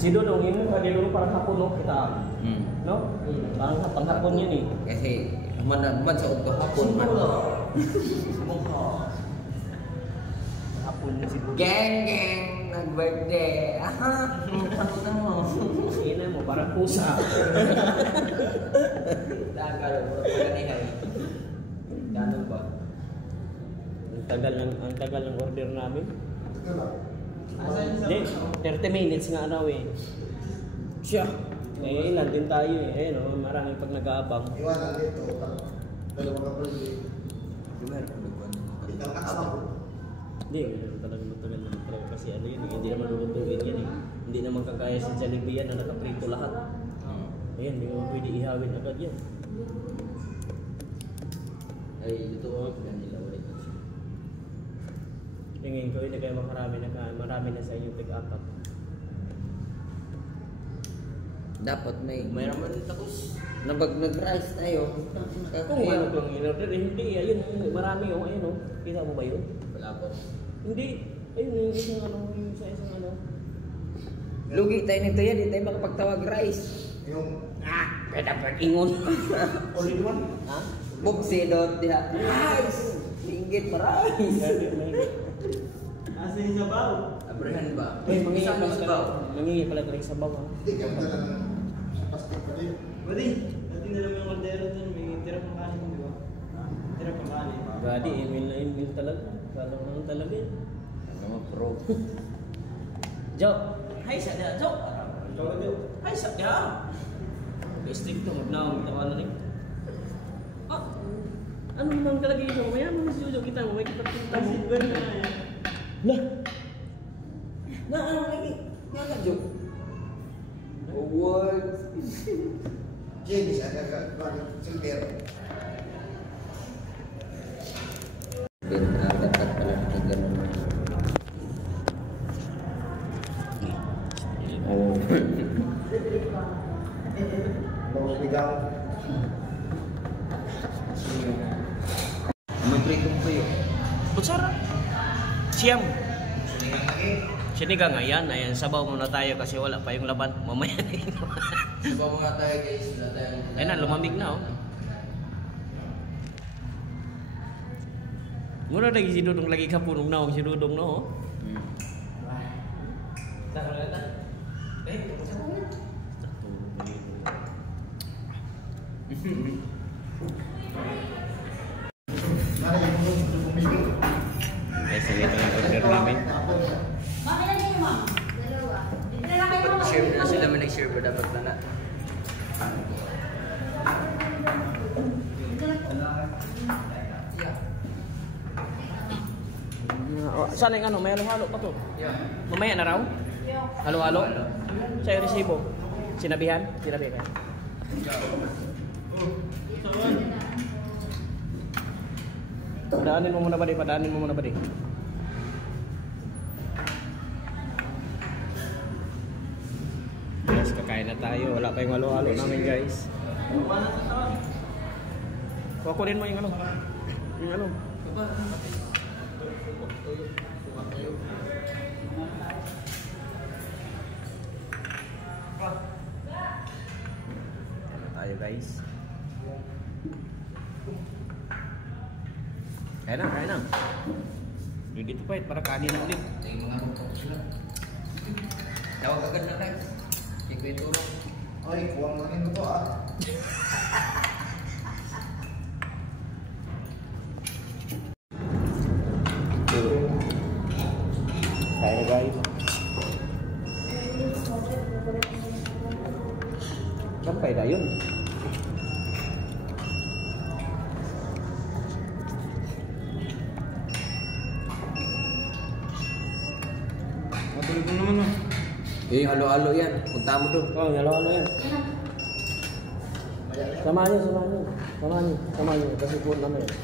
Si Dodong, yung mukha ni Dodong parang hapon, no? Kita, no? Parang hapon yun eh. Kasi, man sa uto hapon man. Mukha. Hapon yun si Dodong. Geng! Nag-birthday! Aha! Ano mo? Ina mo, parang pusa. Tagal mo, pagkanihay. Ganun ba? Ang tagal ng order namin. Hindi, 30 minutes nga ano eh. Siya. Eh, ilan din tayo eh. Eh, no? Maraming pag nag-aabang. Iwanan dito. Dalawang kapatid. Hindi, talaga matagal naman talaga. Kasi ano yun, hindi naman lulutugin yan eh. Hindi naman kagaya sa Jollibee yan na nakaprito lahat. Ayan, hindi mo pwede ihawin agad yan. Ay, ito ako nila ulit. Ngayon ko, hindi kayo marami na sa inyong tig-apat. Dapat may raman tapos nag-rice tayo. Kung ano kung in-order, hindi, ayun, marami yung ayun o. Kita mo ba yun? Wala po. Hindi, ayun yung isang ano, yung isang ano. Lugi tayo nito yan, hindi tayo makapagtawag rice. Yung Pwede pa ingon. All-in one? Ha? Buksidot diha. Rice! Singgit pa rice. Asa yung sabaw? Abrahan ba? Eh, mangingi Saan pala yung sabaw? Mangingi pala tayo sa sabaw ha. hindi ka na lang plastic pa din. Pwede, natin na lang yung kaldero dun, may tira pang kanin, di ba? Tira pang kanin. Gadi, email na email talaga. Salang naman talaga yan. Ano mo, bro? Joke! Hay sa dia, Joke! Hay sa dia! Stick to, magnawag ito ka na rin. Ah! Ano naman talaga yun? Mamaya mo si Jojo kita, mamaya kita pinta mo. Siguro na yan. Lah! Ano lagi? Nga joke. What? James, agak silver. Dapat pala ganun. Oh. Bawang bigang. May pritong kayo. Kutsara! Siyam! Sinigang ayan, ayan, sabaw muna tayo kasi wala pa yung laban. Mamaya na yun. Sabaw mga tayo guys. Ayun na, lumamig na oh. Muna lagi si Dudong lagi kapunong na si Dudong no oh. Mana yung bumibig? Guys, ito yung order namin. Share na sila, may nag-share pa dapat na na. Saan yung ano? May halo-halo pa to? Yeah. Mamaya na raw? Halo-halo? Sa'yo resibo? Sinabihan? Sinabihan. Padaanin mo muna ba di? Padaanin mo muna ba di? Yes, kakain na tayo. Wala pa yung halo-halo namin guys. Kukunin mo yung ano. Yung ano. Tayo guys. Kaya na. Dito pa para kanin na ulit. Tingin mga rupok sila. Tawag agad na rice. Ikaw ito. Ay, kuwang lang ito ah. Kaya na guys. Sampai dah yun. Matuloy ko naman ah. Eh, halo-halo yan. Punta mo doon. Oh, halo-halo yan. Sama nyo. Kasi po naman yan.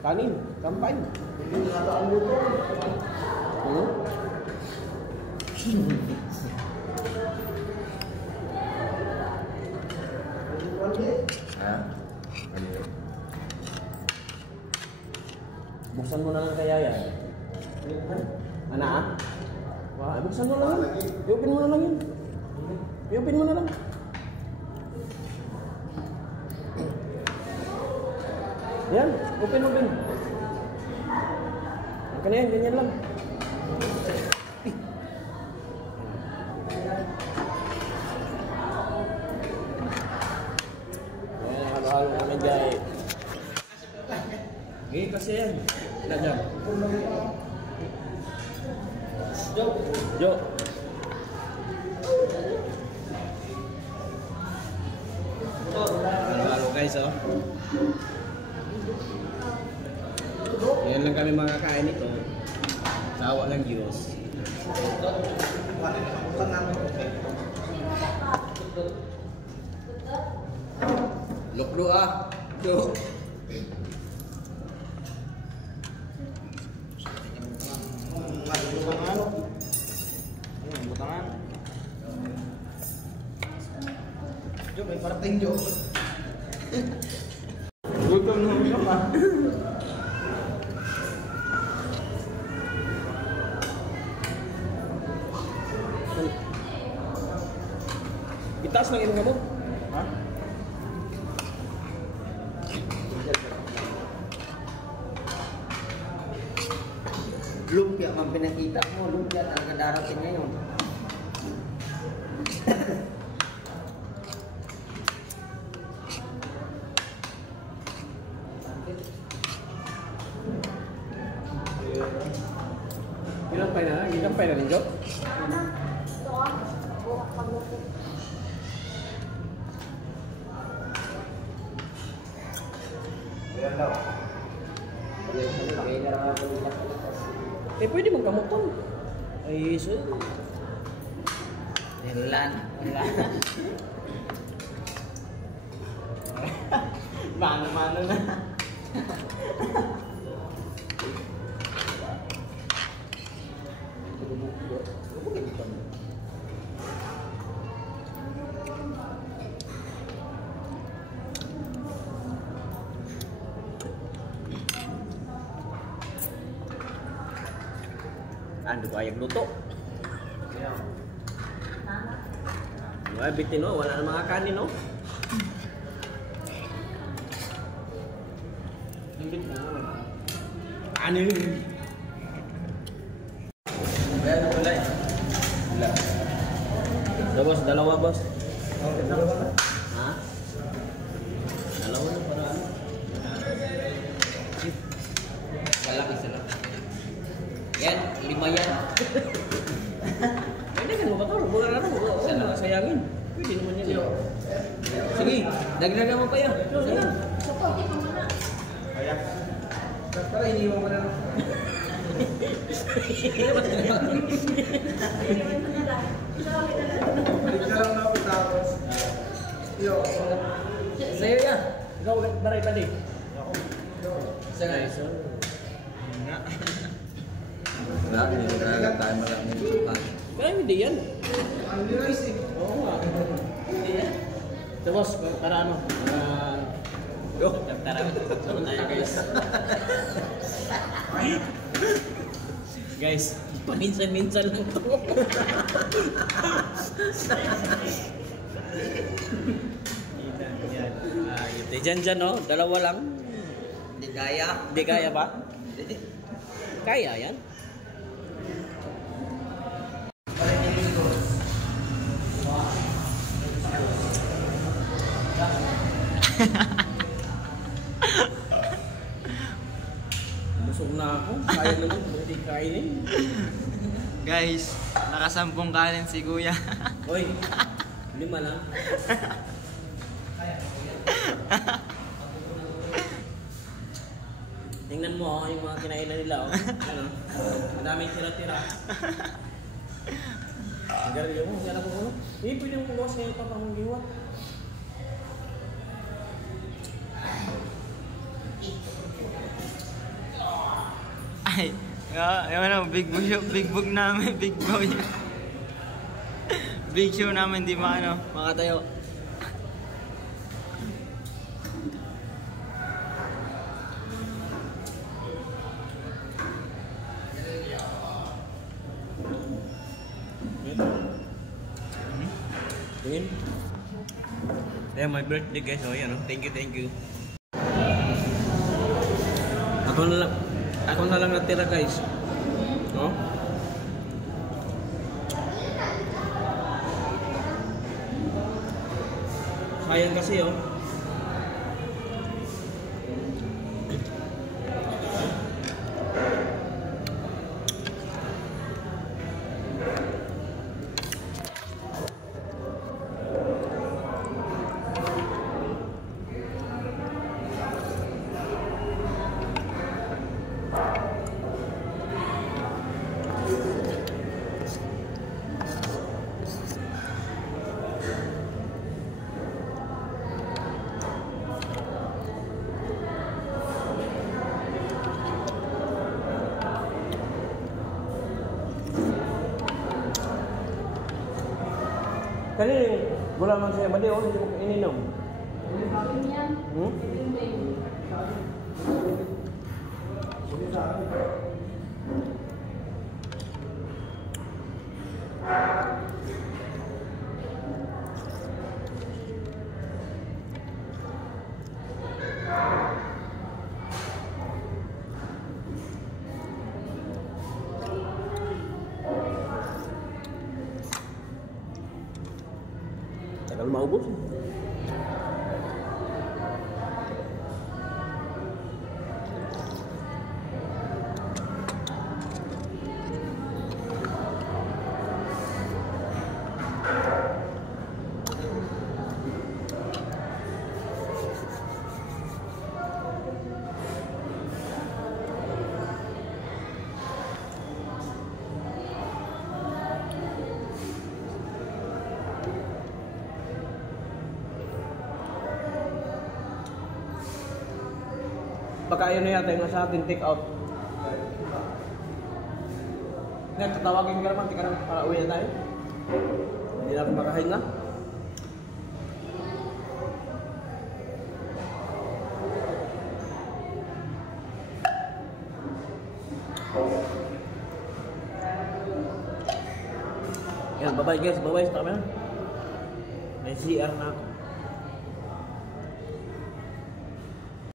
Kanin, kampay. Hindi nataan dito. Ano? Ha? Ano yun? Buksan mo na lang kaya yan. Ana ah? Wah, buksan mo na lang. I-open mo na lang yun. I-open mo na lang. Yan, open. Ano na yan, ganyan lang. Yan, halo-halo namin dyan. Gini kasi yan. Ilan dyan? Jo. Halo guys, oh. Yan lang kami makakain nito. Sawa ng Diyos. Luklo ah. Jo. Butangan. Jo, may parating Jo. Gutom na ulo ka. Itaas lang yung mo. Ha? Lumpia man pinakita mo, lumpia talaga darating ngayon. Ilang pa na rin, Jo? Ayan daw. Eh, pwede mong kamuton. Ay, so. Nilan. Mano-mano na. Ano ba yung luto? Wala bitin, no? Wala na mga kanin, no? Ano yun? Ano pala eh? Boss, dalawa, boss. Okay, dalawa na. Ha? Dalawa na para ano? Isa lang. Yan, 5 yan. Pwede kan mo ba ito? Bukan ano? Oo, nakasayangin. Pwede naman yan. Sige, dagdagan mo pa yan. Sige. Isa pa. Kaya. Tara, iniwan mo na lang. Balik na lang na tapos. Yo. Sa'yo yan. Ikaw, baray pa din. Isa nga. Grabe, nagkakaroon tayo maraming sukan. Kaya hindi yan. Ang rice eh. Oo nga. Hindi yan. So boss, para ano? Tara, sama tayo guys. Guys, paminsan-minsan lang to. Dyan, no? Dalawa lang. Hindi kaya. Hindi kaya ba? Kaya yan. Busog na ako. Kaya naman. Hindi kainin. Guys, nakasampung kanin si Kuya. Hoy, 5 lang. Tingnan mo yung mga kinainan nila. Ano? Madaming tira-tira. Ang galing mo. Yan ako muna. Eh, pwede mo magawa sa'yo pa pang giwat. Ay, yung ano, big book namin, big boy. Big show namin, di ba makatayo. Ayan, my birthday guys. So, ayan, oh. Thank you, thank you. Ako na lang natira guys. No? Sayang kasi oh. Kanina wala man siya mali oh, hindi mo ininom. Hmm? Tagal maubos. Baka yun na yata yung sa atin take out. Ngayon, tatawagin ka naman, tika naman para uwi na tayo. Hindi natin makahinga. Yan, bye-bye guys, bye-bye. Stop na. May CR na ako.